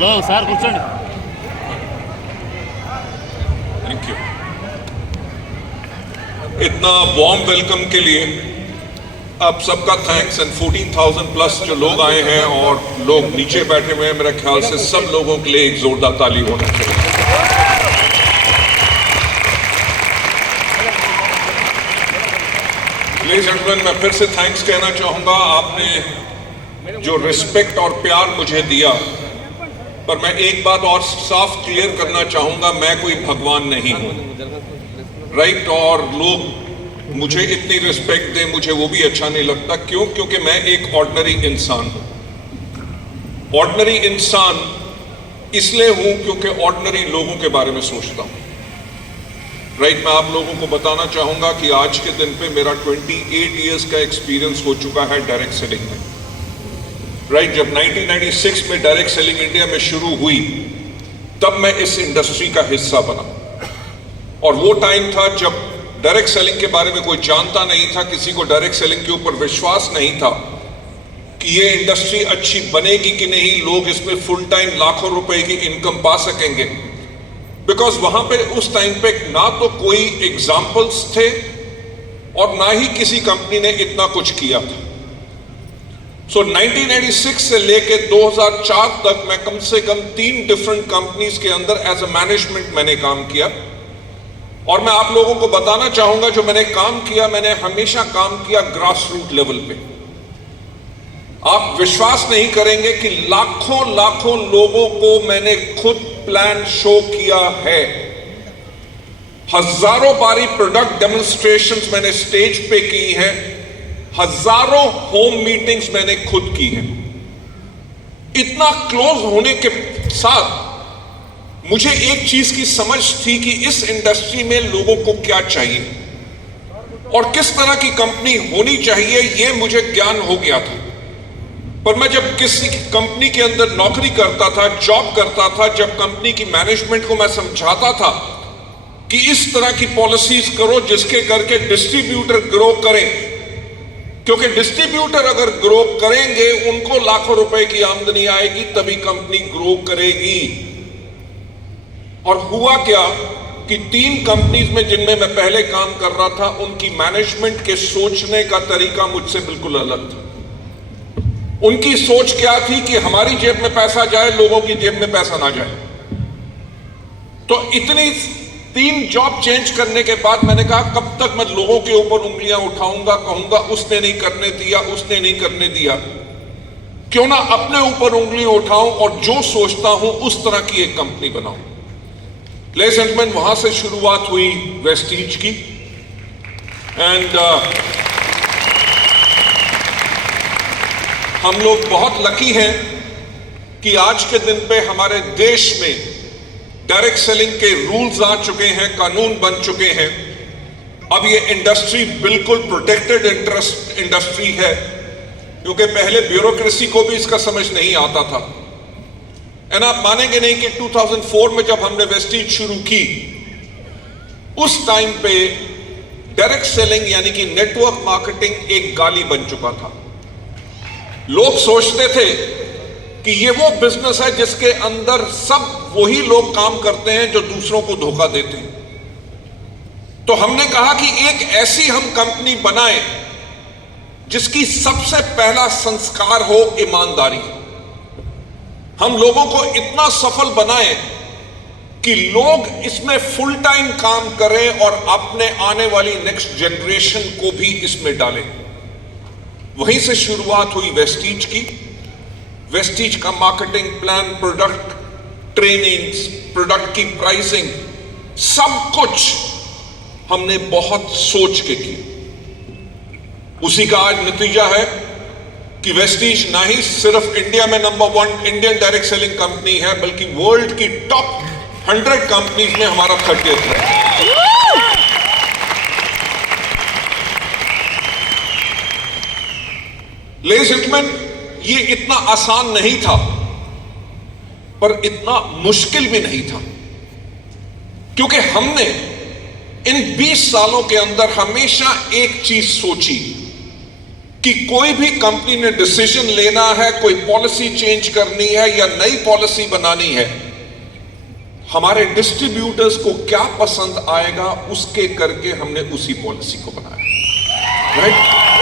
లో సార్ కూర్చోండి. Thank you. इतना वार्म वेलकम के लिए आप सबका थैंक्स एंड 14,000 प्लस जो लोग आए हैं और लोग नीचे बैठे हुए हैं, मेरे ख्याल से सब लोगों के लिए एक जोरदार ताली होना चाहिए. लेडीज एंड जेंटलमैन, मैं फिर से थैंक्स कहना चाहूंगा. आपने जो रिस्पेक्ट और प्यार मुझे दिया, पर मैं एक बात और साफ क्लियर करना चाहूंगा, मैं कोई भगवान नहीं हूं, राइट? और लोग मुझे इतनी रिस्पेक्ट दें, मुझे वो भी अच्छा नहीं लगता. क्यों? क्योंकि मैं एक ऑर्डिनरी इंसान हूं. ऑर्डिनरी इंसान इसलिए हूं क्योंकि ऑर्डिनरी लोगों के बारे में सोचता हूं, राइट? मैं आप लोगों को बताना चाहूंगा कि आज के दिन पे मेरा 28 इयर्स का एक्सपीरियंस हो चुका है डायरेक्ट सेलिंग में, राइट? जब 1996 में डायरेक्ट सेलिंग इंडिया में शुरू हुई, तब मैं इस इंडस्ट्री का हिस्सा बना. और वो टाइम था जब डायरेक्ट सेलिंग के बारे में कोई जानता नहीं था, किसी को डायरेक्ट सेलिंग के ऊपर विश्वास नहीं था कि ये इंडस्ट्री अच्छी बनेगी कि नहीं, लोग इसमें फुल टाइम लाखों रुपए की इनकम पा सकेंगे. बिकॉज वहां पे उस टाइम पे ना तो कोई एग्जाम्पल्स थे और ना ही किसी कंपनी ने इतना कुछ किया था. सो 1996 से लेके 2004 तक मैं कम से कम 3 डिफरेंट कंपनीज के अंदर एज अ मैनेजमेंट मैंने काम किया. और मैं आप लोगों को बताना चाहूंगा, जो मैंने काम किया, मैंने हमेशा काम किया ग्रास रूट लेवल पे. आप विश्वास नहीं करेंगे कि लाखों लाखों लोगों को मैंने खुद प्लान शो किया है. हजारों बारी प्रोडक्ट डेमोन्स्ट्रेशंस मैंने स्टेज पे की है, हजारों होम मीटिंग्स मैंने खुद की है. इतना क्लोज होने के साथ मुझे एक चीज की समझ थी कि इस इंडस्ट्री में लोगों को क्या चाहिए और किस तरह की कंपनी होनी चाहिए, यह मुझे ज्ञान हो गया था. पर मैं जब किसी कंपनी के अंदर नौकरी करता था, जॉब करता था, जब कंपनी की मैनेजमेंट को मैं समझाता था कि इस तरह की पॉलिसीज करो जिसके करके डिस्ट्रीब्यूटर ग्रो करें, क्योंकि डिस्ट्रीब्यूटर अगर ग्रो करेंगे, उनको लाखों रुपए की आमदनी आएगी, तभी कंपनी ग्रो करेगी. और हुआ क्या कि 3 कंपनीज में जिनमें मैं पहले काम कर रहा था, उनकी मैनेजमेंट के सोचने का तरीका मुझसे बिल्कुल अलग था. उनकी सोच क्या थी कि हमारी जेब में पैसा जाए, लोगों की जेब में पैसा ना जाए. तो इतनी 3 जॉब चेंज करने के बाद मैंने कहा, कब तक मैं लोगों के ऊपर उंगलियां उठाऊंगा, कहूंगा उसने नहीं करने दिया, उसने नहीं करने दिया. क्यों ना अपने ऊपर उंगली उठाऊं और जो सोचता हूं उस तरह की एक कंपनी बनाऊं. लेडीज एंड जेंटलमैन, वहां से शुरुआत हुई वेस्टीज की. एंड हम लोग बहुत लकी हैं कि आज के दिन पे हमारे देश में डायरेक्ट सेलिंग के रूल्स आ चुके हैं, कानून बन चुके हैं. अब ये इंडस्ट्री बिल्कुल प्रोटेक्टेड इंडस्ट्री है, क्योंकि पहले ब्यूरोक्रेसी को भी इसका समझ नहीं आता था. एंड आप मानेंगे नहीं कि 2004 में जब हमने वेस्टीज शुरू की, उस टाइम पे डायरेक्ट सेलिंग यानी कि नेटवर्क मार्केटिंग एक गाली बन चुका था. लोग सोचते थे कि ये वो बिजनेस है जिसके अंदर सब वही लोग काम करते हैं जो दूसरों को धोखा देते हैं. तो हमने कहा कि एक ऐसी हम कंपनी बनाएं जिसकी सबसे पहला संस्कार हो ईमानदारी. हम लोगों को इतना सफल बनाएं कि लोग इसमें फुल टाइम काम करें और अपने आने वाली नेक्स्ट जनरेशन को भी इसमें डालें. वहीं से शुरुआत हुई वेस्टीज की. वेस्टीज का marketing plan, product trainings, product की प्राइसिंग, सब कुछ हमने बहुत सोच के की. उसी का आज नतीजा है कि वेस्टीज ना ही सिर्फ इंडिया में number 1 Indian direct selling company है, बल्कि वर्ल्ड की टॉप 100 कंपनीज में हमारा 30th है. लेडीज एंड जेंटलमैन, ये इतना आसान नहीं था, पर इतना मुश्किल भी नहीं था, क्योंकि हमने इन 20 सालों के अंदर हमेशा एक चीज सोची कि कोई भी कंपनी ने डिसीजन लेना है, कोई पॉलिसी चेंज करनी है या नई पॉलिसी बनानी है, हमारे डिस्ट्रीब्यूटर्स को क्या पसंद आएगा उसके करके हमने उसी पॉलिसी को बनाया, राइट?